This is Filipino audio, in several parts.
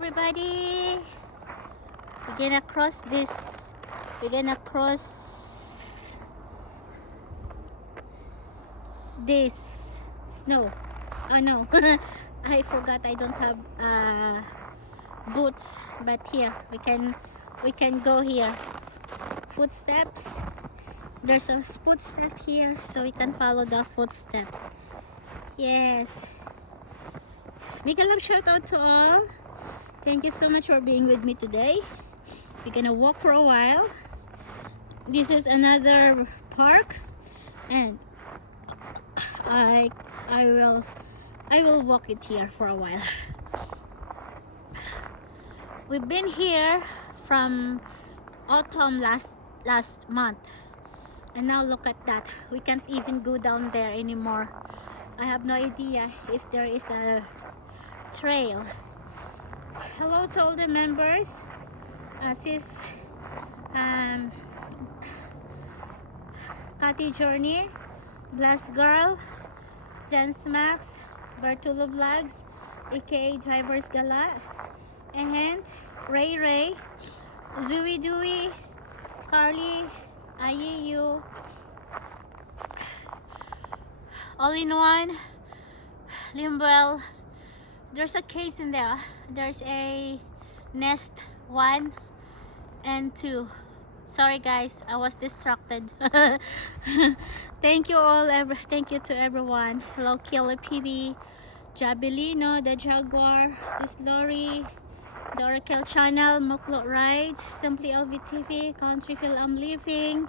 everybody. We're gonna cross this. We're gonna cross this snow. Oh no, I forgot I don't have boots. But here we can go here. Footsteps. There's a footstep here, so we can follow the footsteps. Yes. Make a love shout out to all. Thank you so much for being with me today. We're gonna walk for a while. This is another park, and I will walk it here for a while. We've been here from autumn last month, and now look at that. We can't even go down there anymore. I have no idea if there is a trail. Hello to all the members. Sis Cathy Journey, Blast Girl, Jens Max, Bartulo Vlogs, aka Drivers Gala, and Ray, Zooey Dewey, Carly, IEU, All in One, Limwell. There's a case in there. There's a nest 1 and 2. Sorry guys, I was distracted. Thank you all. Thank you to everyone. Hello Killer PB, Jabilino, the Jaguar, Sis Lori, the Oracle Channel, Moklo Rides, Simply LVTV, Country Feel I'm Living,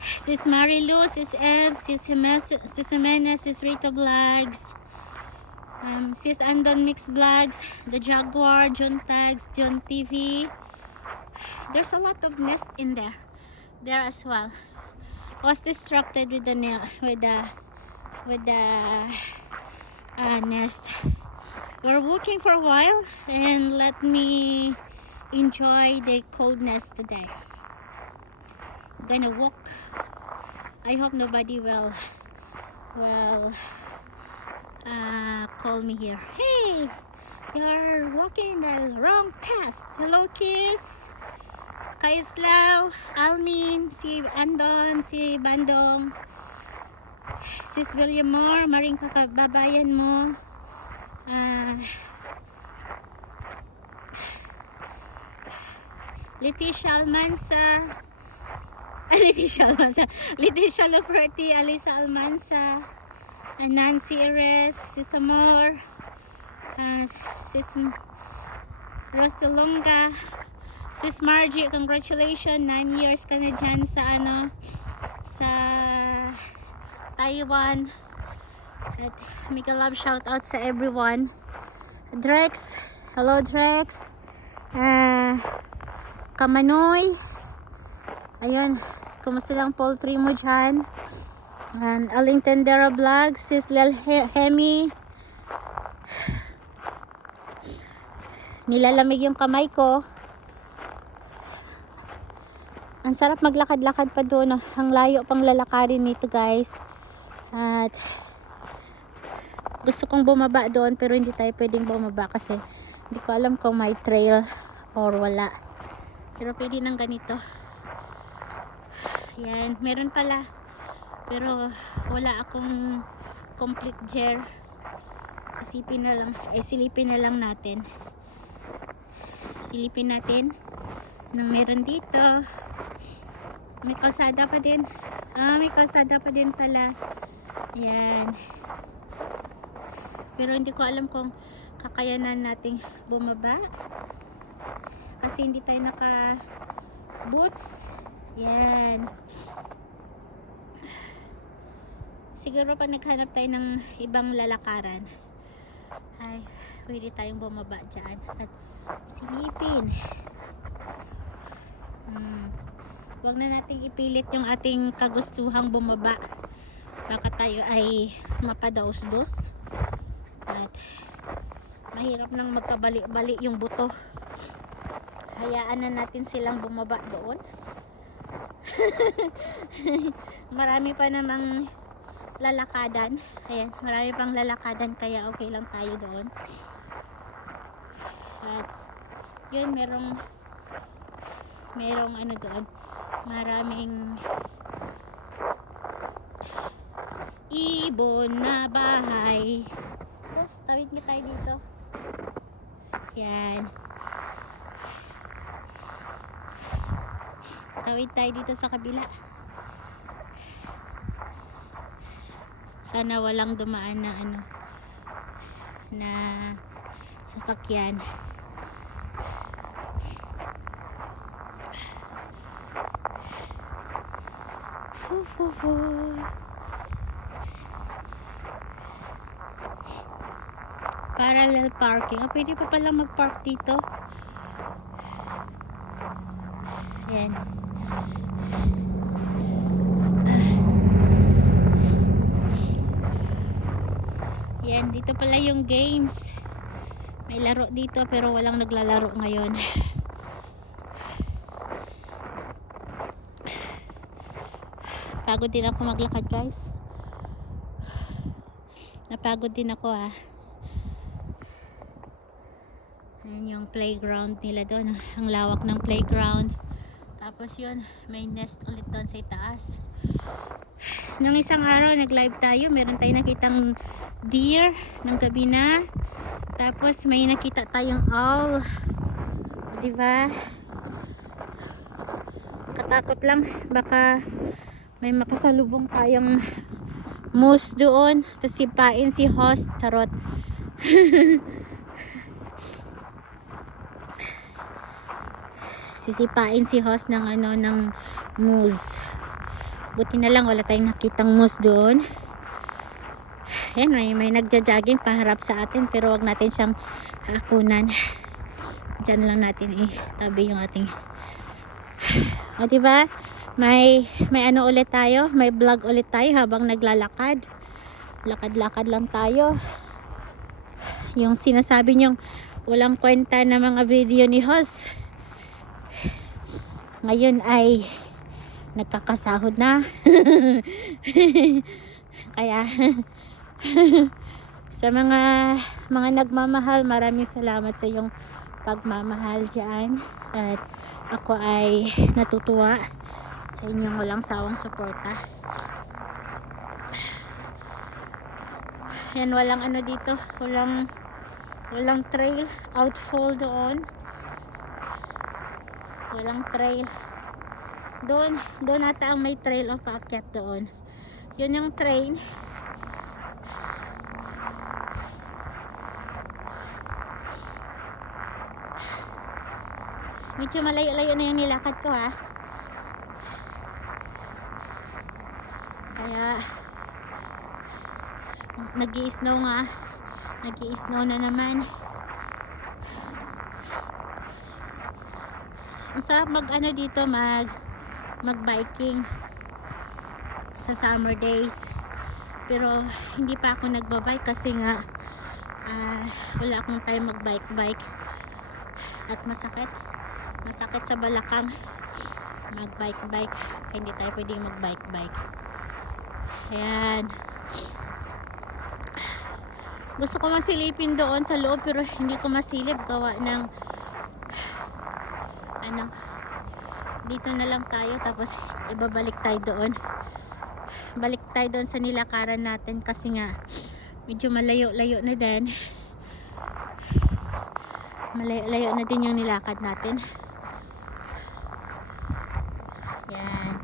Sis Marilu, Sis Ev, Sis Jimenez, Sis Rita Vlogs, Sis Andon Mix Vlogs, the Jaguar, John Tags, John TV. There's a lot of nest in there as well. I was distracted with the nest. We're walking for a while, and let me enjoy the coldness today. I'm gonna walk. I hope nobody will call me here. Hey, you're walking the wrong path. Hello Kiss, Kaislao, Almin, si Andon, si Bandong, Sis William Moore, maring kakababayan mo, Leticia Almansa, Leticia Loperti, Alisa Almansa, Nancy Eres, Sis Amor, Sis Rostalonga, Sis Margie, congratulations, 9 years ka na dyan sa sa Taiwan. At make a love shout out sa everyone. Drex, hello Drex, Kamanoy, ayun, kumusta lang poultry mo dyan? And Aling Tendera Vlog, Sis Lel Hemi. Nilalamig yung kamay ko. Ang sarap maglakad-lakad pa doon. Ang layo pang lalakarin nito guys. At gusto kong bumaba doon, pero hindi tayo pwedeng bumaba kasi hindi ko alam kung may trail or wala. Pero pwede nang ganito. Yan, meron pala. Pero wala akong complete gear. Silipin na lang natin. Silipin natin na meron dito. May kalsada pa din. May kalsada pa din pala. Yan. Pero hindi ko alam kung kakayanan nating bumaba. Kasi hindi tayo naka boots. Yan. Siguro pag naghanap tayo ng ibang lalakaran, ay pwede tayong bumaba dyan at silipin. Huwag na nating ipilit yung ating kagustuhang bumaba. Baka tayo ay mapadaos-dos at mahirap nang magkabali-bali yung buto. Hayaan na natin silang bumaba doon. Marami pa namang lalakadan. Ayan, marami pang lalakadan kaya okay lang tayo doon. At yun, merong ano doon, maraming ibon na bahay. Oops, tawid nga tayo dito. Yan, tawid tayo dito sa kabila. Sana walang dumaan na ano, na sasakyan. Parallel parking. Pwede pa pala mag-park dito. Ayan. Yan, dito pala yung games. May laro dito pero walang naglalaro ngayon. Pagod din ako maglakad, guys. Napagod din ako, ah. Ayan yung playground nila doon. Ang lawak ng playground. Tapos yun, may nest ulit doon sa itaas. Nung isang araw, nag-live tayo. Meron tayong nakitang deer ng gabi na. Tapos may nakita tayong owl. Diba? Katakot lang. Baka may makasalubong tayong moose doon. Tapos sipain si host. Charot. Sisipain si host ng ano, ng moose. Buti na lang wala tayong nakitang moose doon. Ayan, may nagja-jogging paharap sa atin, pero wag natin siyang hakunan. Diyan lang natin tabi yung ating, o diba, may ano ulit tayo, may vlog ulit tayo habang naglalakad. Lakad-lakad lang tayo. Yung sinasabi nyong walang kwenta na mga video ni host, ngayon ay nagkakasahod na. Kaya sa mga nagmamahal, maraming salamat sa iyong pagmamahal dyan. At ako ay natutuwa sa inyong walang sawang suporta. Yan, walang ano dito, walang trail, outfall doon. Walang trail. Doon ata ang may trail of paakyat doon. Yun yung train. Medyo malayo-layo na yung nilakad ko, ha. Kaya nag-i-snow nga. Nag-i-snow na naman. Ang sarap mag-ano dito, mag-biking sa summer days. Pero hindi pa ako nagbabike kasi nga wala akong time mag-bike at masakit sa balakang mag-bike. Hindi tayo pwedeng mag-bike. Ayan, gusto ko masilipin doon sa loob pero hindi ko masilip gawa ng ano, dito na lang tayo. Tapos ibabalik tayo doon, balik tayo doon sa nilakaran natin kasi nga medyo malayo-layo na din. Malayo na din yung nilakad natin. Yan.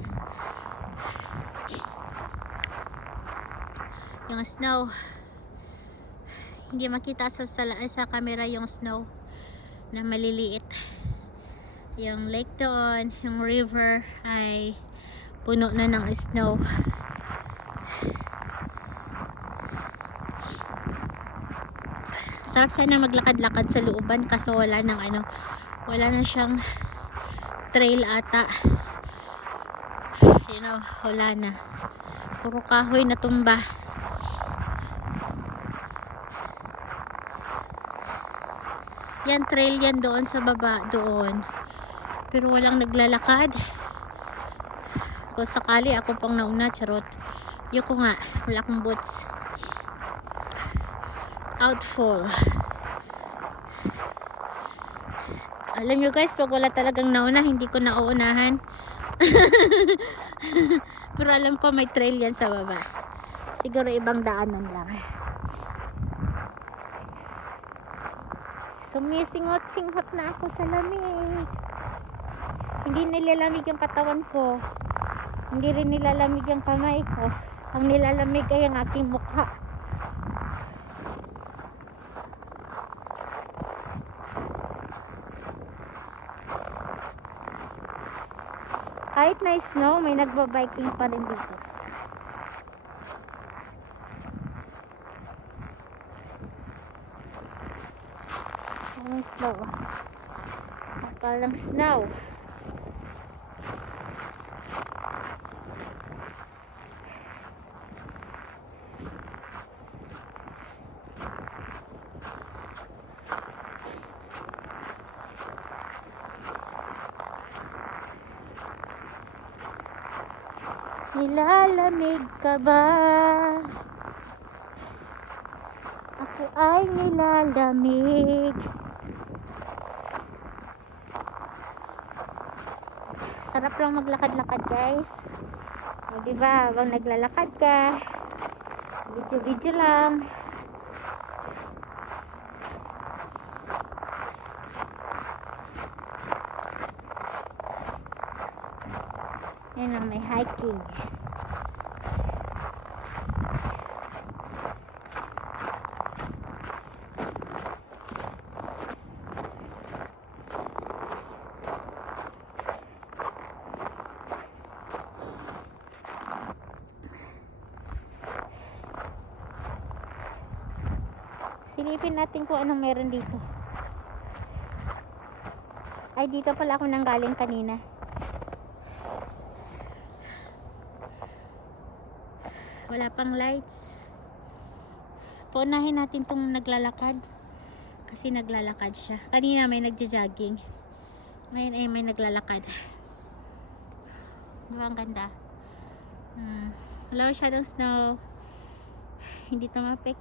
Yung snow, hindi makita sa camera yung snow na maliliit. Yung lake doon, yung river ay puno na ng snow. Sarap sana maglakad-lakad sa looban kaso wala na siyang trail ata. Wala na. Puro kahoy na tumba. Yan, trail yan doon sa baba doon. Pero walang naglalakad. Kung sakali ako pang nauna, charot. Yoko nga, wala akong boots. Outfall. Alam nyo guys, pag wala talagang nauna, hindi ko nauunahan. Pero alam ko may trail yan sa baba. Siguro ibang daanan lang. Sumisingot-singhot na ako sa lamig. Hindi nilalamig yung katawan ko. Hindi rin nilalamig yung kamay ko. Ang nilalamig ay ang aking mukha. Kahit na snow, may nagbabiking pa rin dito. Ang snow. Palang snow. Nilalamig ka ba? Ako ay nilalamig. Sarap lang maglakad-lakad guys. O diba, habang naglalakad ka, video-video lang. Yan lang, may hiking. Silipin natin kung anong meron dito. Ay, dito pala ako nanggaling kanina. Wala pang lights. Paunahin natin itong naglalakad. Kasi naglalakad siya. Kanina may nagja-jogging. Ngayon ay may naglalakad. Diba ang ganda? Wala masyadong snow. Hindi tumapik.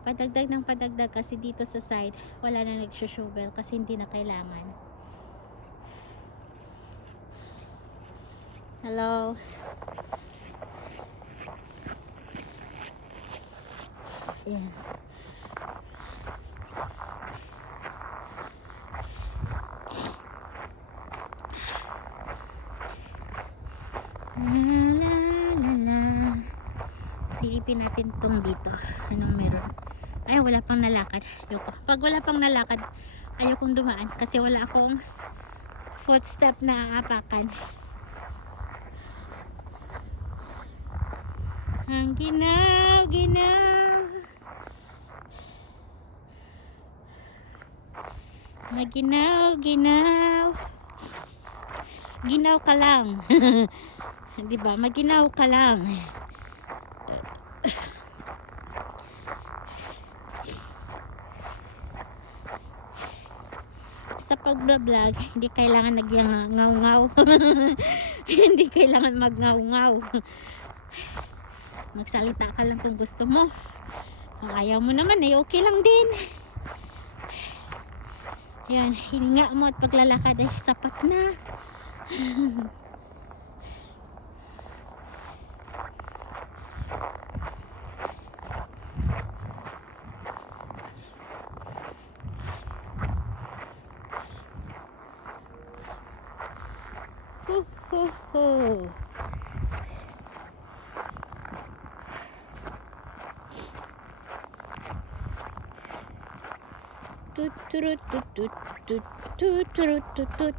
Padagdag ng padagdag kasi dito sa side wala na nagsushovel kasi hindi na kailangan. Hello. Ayan. Silipin natin tong dito. Anong meron? Ay, wala pang nalakad. Ayoko. Pag wala pang nalakad, ayokong dumaan kasi wala akong footstep na aapakan. Ang ginaw, ginaw. Maginaw, ginaw. Ginaw ka lang. Diba? Maginaw ka lang. Sa pag-vlog, hindi kailangan nagyangaw-ngaw. Hindi kailangan magngaw-ngaw. Magsalita ka lang kung gusto mo. Kung ayaw mo naman, ay okay lang din. Yan, hininga mo at paglalakad ay sapat na. Ho. Tut tut tut tut tut tut tut tut tut.